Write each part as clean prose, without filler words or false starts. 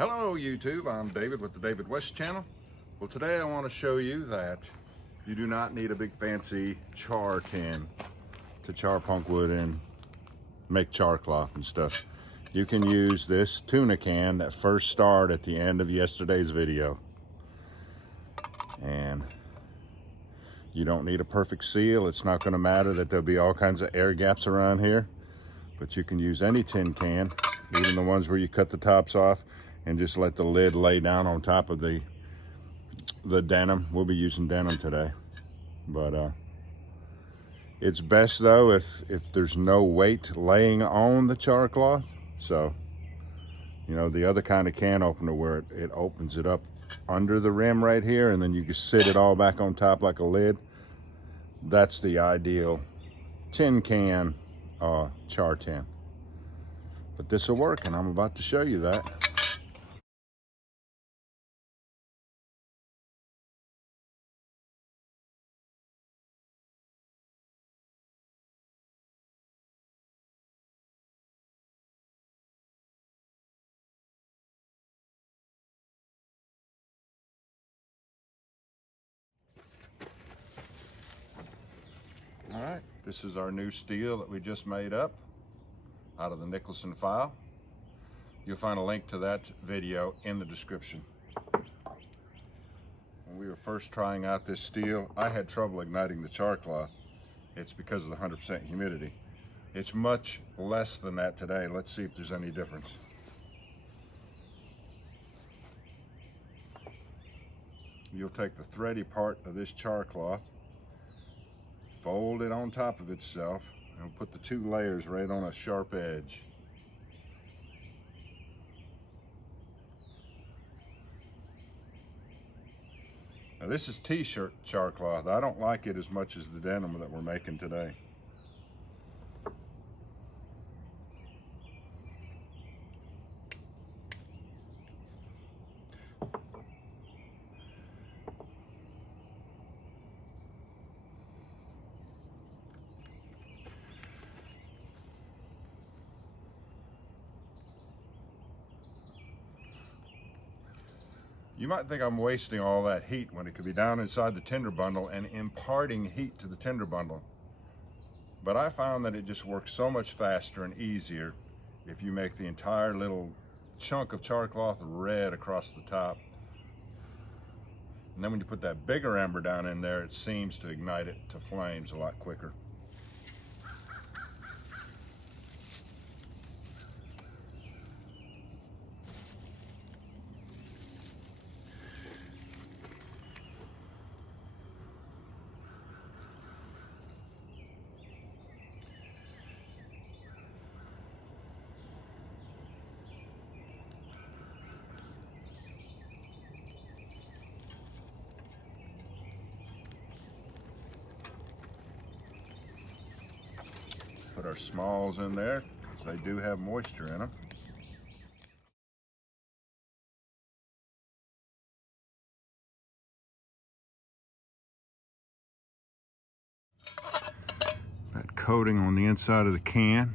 Hello YouTube, I'm David with the David West channel. Well, today I want to show you that you do not need a big fancy char tin to char punk wood and make char cloth and stuff. You can use this tuna can that first starred at the end of yesterday's video. And you don't need a perfect seal. It's not going to matter that there'll be all kinds of air gaps around here. But you can use any tin can, even the ones where you cut the tops off and just let the lid lay down on top of the denim. We'll be using denim today. But it's best though if there's no weight laying on the char cloth. So, you know, the other kind of can opener where it opens it up under the rim right here and then you can sit it all back on top like a lid. That's the ideal tin can char tin. But this will work and I'm about to show you that. All right, this is our new steel that we just made up out of the Nicholson file. You'll find a link to that video in the description. When we were first trying out this steel, I had trouble igniting the char cloth. It's because of the 100% humidity. It's much less than that today. Let's see if there's any difference. You'll take the thready part of this char cloth, fold it on top of itself, and put the two layers right on a sharp edge. Now this is t-shirt char cloth. I don't like it as much as the denim that we're making today. You might think I'm wasting all that heat when it could be down inside the tinder bundle and imparting heat to the tinder bundle. But I found that it just works so much faster and easier if you make the entire little chunk of char cloth red across the top. And then when you put that bigger ember down in there, it seems to ignite it to flames a lot quicker. Put our smalls in there, because they do have moisture in them. That coating on the inside of the can,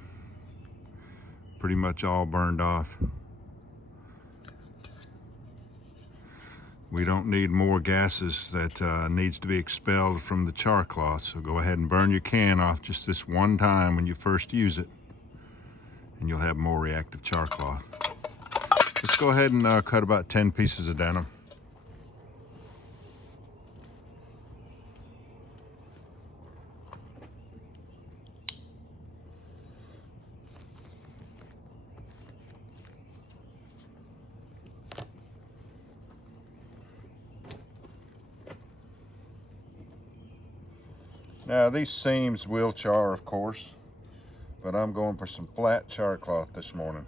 pretty much all burned off. We don't need more gases that needs to be expelled from the char cloth. So go ahead and burn your can off just this one time when you first use it, and you'll have more reactive char cloth. Let's go ahead and cut about 10 pieces of denim. Now these seams will char, of course, but I'm going for some flat char cloth this morning.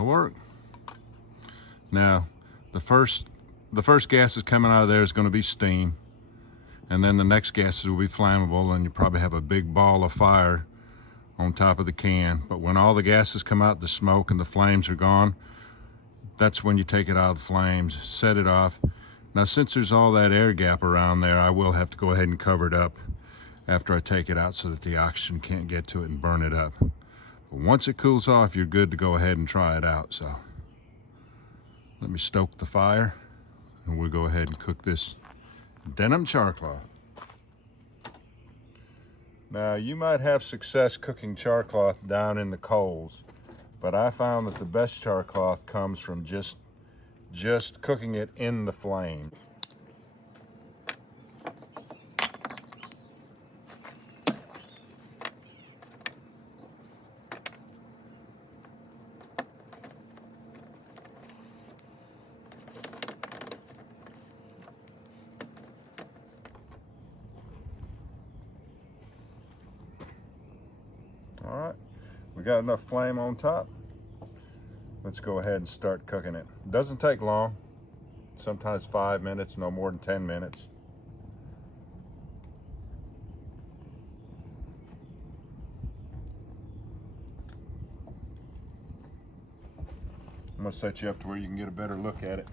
That'll work. Now, the first gases coming out of there is going to be steam, and then the next gases will be flammable, and you probably have a big ball of fire on top of the can. But when all the gases come out, the smoke and the flames are gone, that's when you take it out of the flames, set it off. Now, since there's all that air gap around there, I will have to go ahead and cover it up after I take it out so that the oxygen can't get to it and burn it up. But once it cools off, you're good to go ahead and try it out. So let me stoke the fire, and we'll go ahead and cook this denim charcloth. Now, you might have success cooking charcloth down in the coals, but I found that the best charcloth comes from just cooking it in the flames. All right, we got enough flame on top. Let's go ahead and start cooking it. It doesn't take long, sometimes 5 minutes, no more than 10 minutes. I'm gonna set you up to where you can get a better look at it.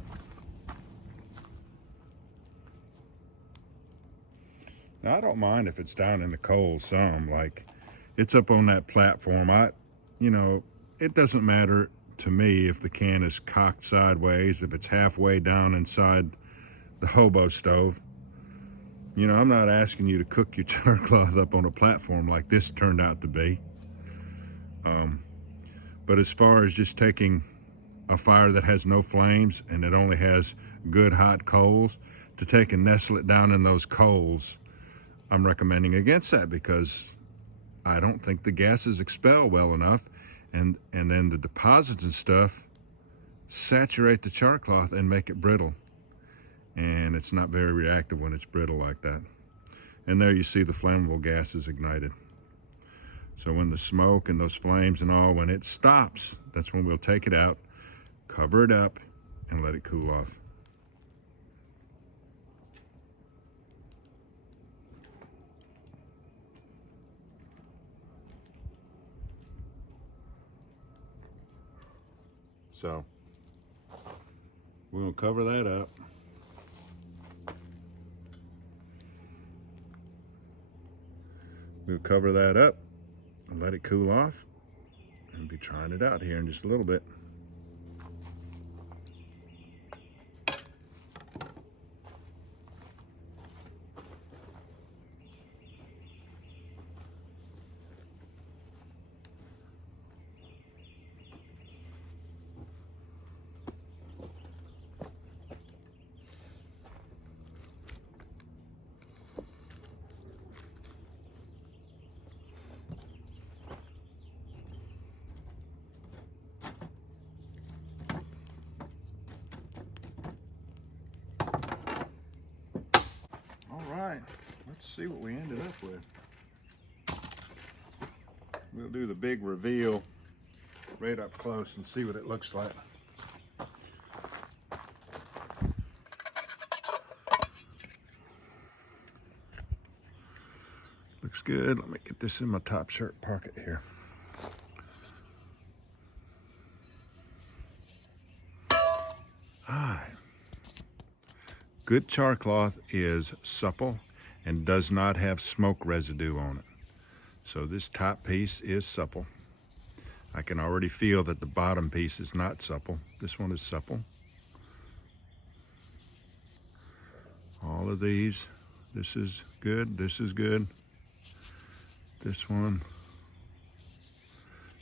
Now, I don't mind if it's down in the coals some, like it's up on that platform. You know, it doesn't matter to me if the can is cocked sideways, if it's halfway down inside the hobo stove. You know, I'm not asking you to cook your charcloth up on a platform like this turned out to be. But as far as just taking a fire that has no flames and it only has good hot coals, to take and nestle it down in those coals, I'm recommending against that, because I don't think the gases expel well enough, and then the deposits and stuff saturate the charcloth and make it brittle, and it's not very reactive when it's brittle like that. And there you see the flammable gases ignited. So when the smoke and those flames and all, when it stops, that's when we'll take it out, cover it up, and let it cool off. So we'll cover that up. We'll cover that up and let it cool off, and be trying it out here in just a little bit. Right, let's see what we ended up with. We'll do the big reveal right up close and see what it looks like. Looks good. Let me get this in my top shirt pocket here. Good charcloth is supple and does not have smoke residue on it. So this top piece is supple. I can already feel that the bottom piece is not supple. This one is supple. All of these, this is good, this is good. This one,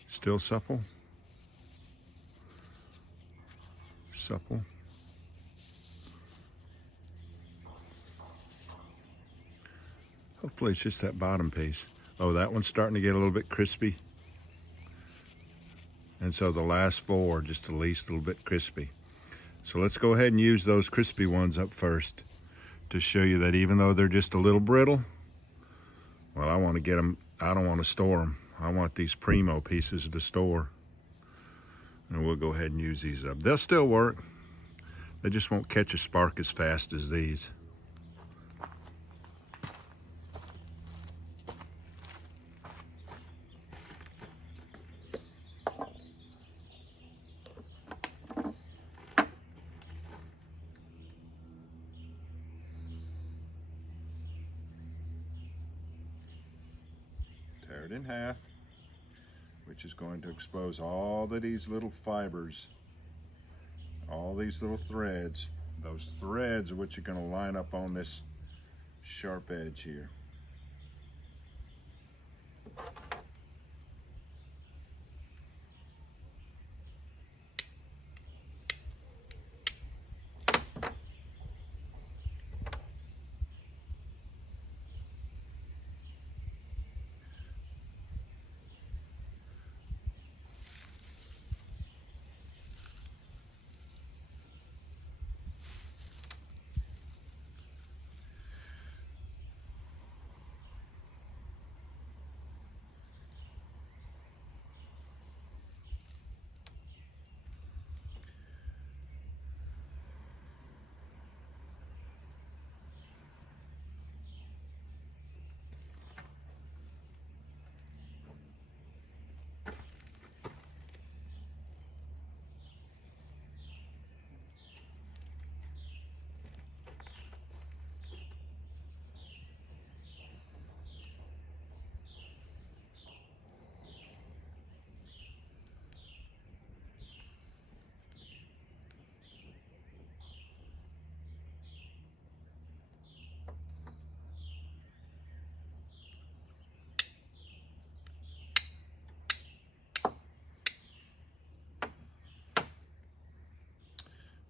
still supple. Supple. Hopefully it's just that bottom piece. Oh, that one's starting to get a little bit crispy. And so the last four, just the least little bit crispy. So let's go ahead and use those crispy ones up first to show you that even though they're just a little brittle, well, I want to get them, I don't want to store them. I want these primo pieces to store. And we'll go ahead and use these up. They'll still work. They just won't catch a spark as fast as these. Tear it in half, which is going to expose all of these little fibers, all these little threads. Those threads are what you're going to line up on this sharp edge here.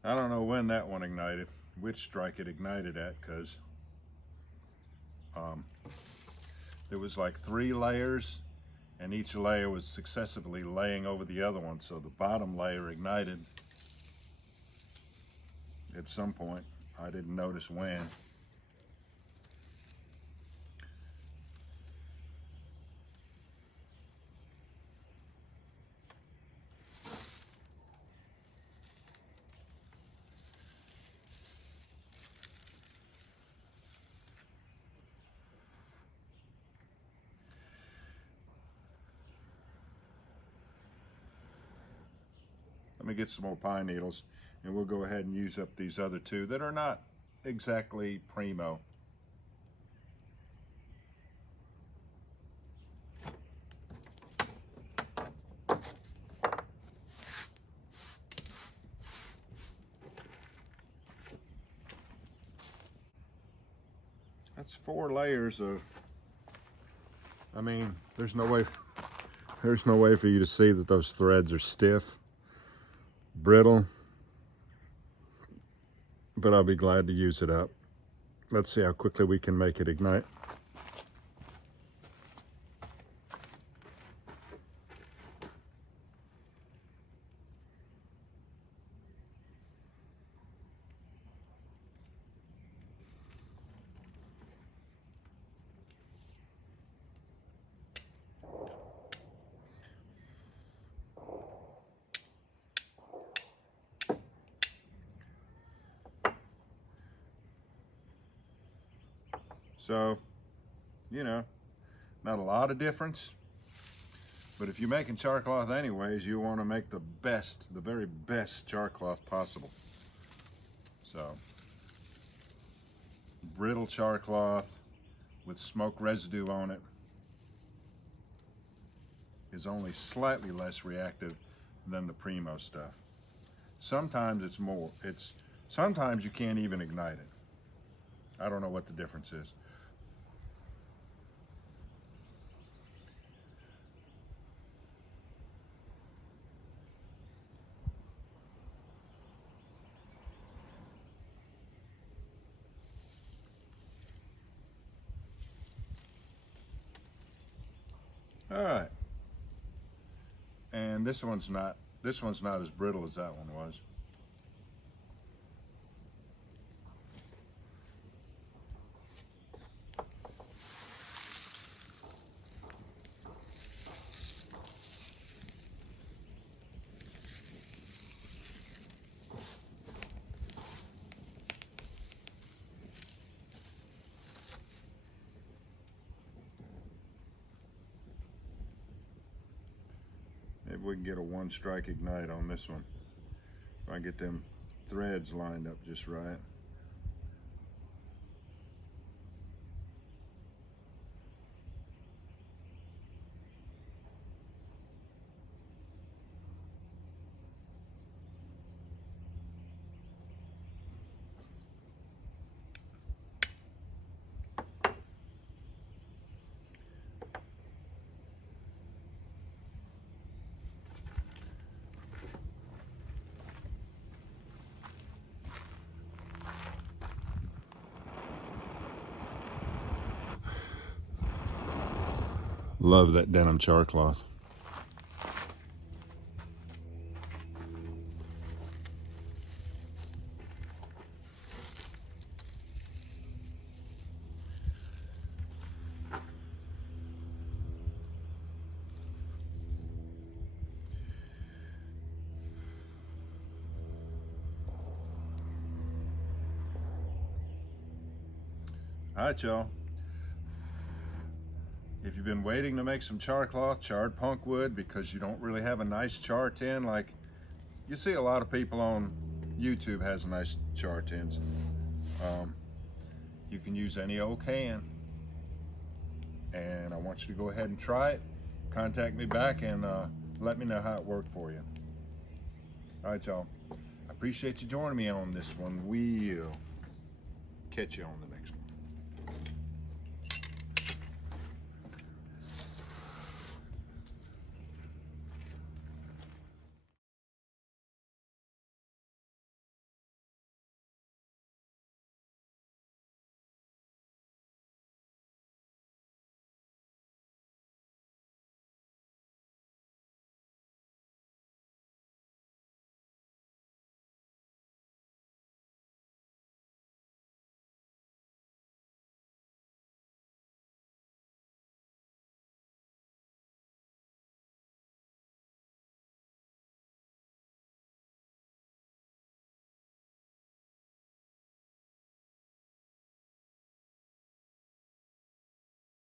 I don't know when that one ignited, which strike it ignited at, because there was like 3 layers, and each layer was successively laying over the other one, so the bottom layer ignited at some point. I didn't notice when. Let me get some more pine needles, and we'll go ahead and use up these other 2 that are not exactly primo. That's 4 layers of, I mean, there's no way for you to see that those threads are stiff, brittle, but I'll be glad to use it up. Let's see how quickly we can make it ignite. So, you know, not a lot of difference, but if you're making charcloth anyways, you want to make the best, the very best charcloth possible. So, brittle charcloth with smoke residue on it is only slightly less reactive than the primo stuff. Sometimes it's more, sometimes you can't even ignite it. I don't know what the difference is. All right, and this one's not as brittle as that one was. we can get a one strike ignite on this one. If I get them threads lined up just right. Love that denim char cloth. All right, y'all. If you've been waiting to make some charcloth, charred punk wood, because you don't really have a nice char tin, like you see a lot of people on YouTube has nice char tins. You can use any old can. And I want you to go ahead and try it. Contact me back and let me know how it worked for you. All right, y'all. I appreciate you joining me on this one. We'll catch you on the